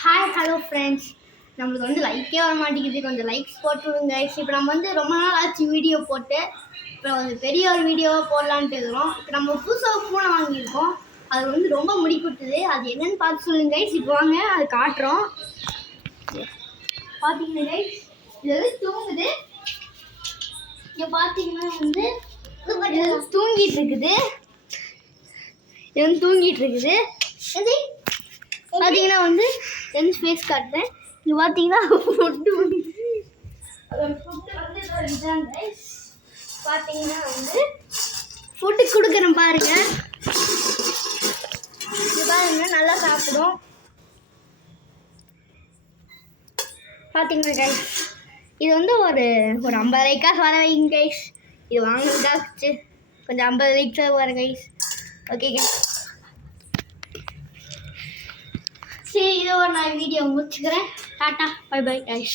Hi hello friends. நம்மளுக்கு வந்து லைக்கே வர மாட்டேங்குது, கொஞ்சம் லைக்ஸ் போட்டு விடுங்க கைஸ். இப்போ நம்ம வந்து ரொம்ப நாள் ஆச்சு வீடியோ போட்டு, இப்போ வந்து பெரிய ஒரு வீடியோவாக போடலான்ட்டு இருக்கிறோம். இப்போ நம்ம புதுசாக பூனை வாங்கியிருக்கோம், அது வந்து ரொம்ப முடி கொட்டுது. அது என்னன்னு பார்த்து சொல்லுங்க கைஸ். இப்போ வாங்க அது காட்டுறோம். பார்த்தீங்கன்னா கைஸ், இது வந்து தூங்குது. இங்கே பார்த்தீங்கன்னா வந்து தூங்கிட்டு இருக்குது. இது வந்து தூங்கிட்டு இருக்குது. பார்த்தீங்கன்னா வந்து என் ஃபேஸ் காட்டுறேன். இங்கே பார்த்தீங்கன்னா ஃபுட்டு வந்து பார்த்தீங்கன்னா வந்து ஃபுட்டு கொடுக்குறேன் பாருங்க. இது பாருங்க நல்லா சாப்பிடும். பார்த்தீங்கன்னா கைஸ், இது வந்து ஒரு 50 லைக்காக வர வைங்க கைஸ். இது வாங்கினதாச்சு கொஞ்சம் 50 லைக்ஸாக வர கைஸ். ஓகே கைஸ், சரி இதோ நான் வீடியோ முடிச்சுக்கிறேன். Tata bye bye guys.